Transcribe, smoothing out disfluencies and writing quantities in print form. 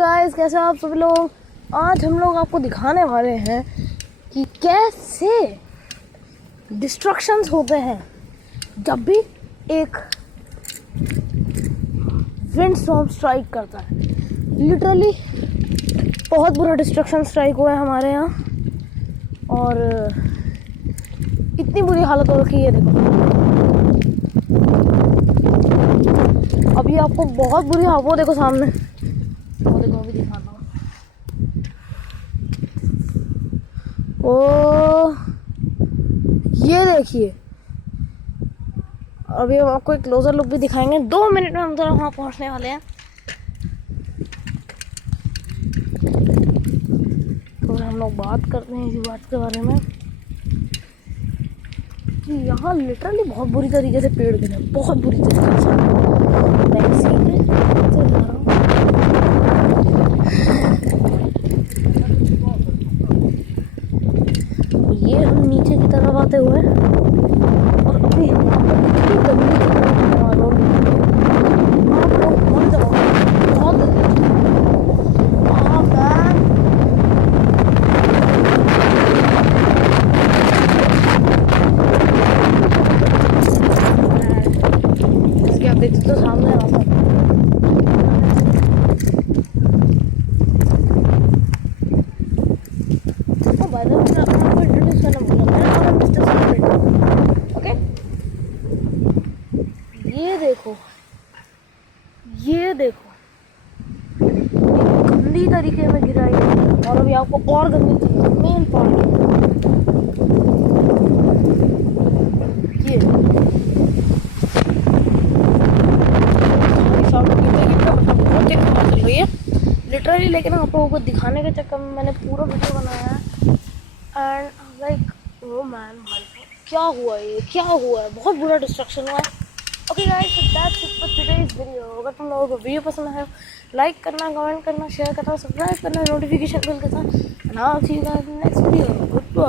Guys, कैसे हो आप सभी लोग। आज हम लोग आपको दिखाने वाले हैं कि कैसे डिस्ट्रक्शंस होते हैं जब भी एक विंड स्टॉर्म स्ट्राइक करता है। लिटरली बहुत बुरा डिस्ट्रक्शन स्ट्राइक हुआ है हमारे यहाँ और इतनी बुरी हालत हो रखी है। देखो अभी आपको बहुत बुरी हालत, वो देखो सामने, वो देखो अभी दिखाता हूँ। ओ ये देखिए, अभी हम आपको एक क्लोजर लुक भी दिखाएंगे। 2 मिनट में हम जरा वहाँ पहुँचने वाले हैं। तो हम लोग बात करते हैं इसी बात के बारे में कि यहाँ लिटरली बहुत बुरी तरीके से पेड़ गिरे, बहुत बुरी तरीके से। मैं सीधे से जा रहा हूँ। ये हम नीचे की तरफ आते हुए और अभी हम इतनी गंदी रोड आप लोग मर जाओगे, बहुत गंदी। आप देखते तो सामने आता ओके। ये देखो गंदी तरीके में गिरा है। और अभी आपको और गंदी चीज, मेन पॉइंट ये लिटरली। लेकिन आप लोगों को दिखाने के चक्कर में मैंने पूरा वीडियो बनाया है एंड लाइक ओ मैन, भाई क्या हुआ, ये क्या हुआ है, बहुत बुरा डिस्ट्रक्शन हुआ है। Okay guys, so that's it for today's video. अगर तुम लोगों को वीडियो पसंद है, लाइक करना, कमेंट करना, शेयर करना, सब्सक्राइब करना, नोटिफिकेशन बिल के साथ। And I will see you guys in next video. Good bye.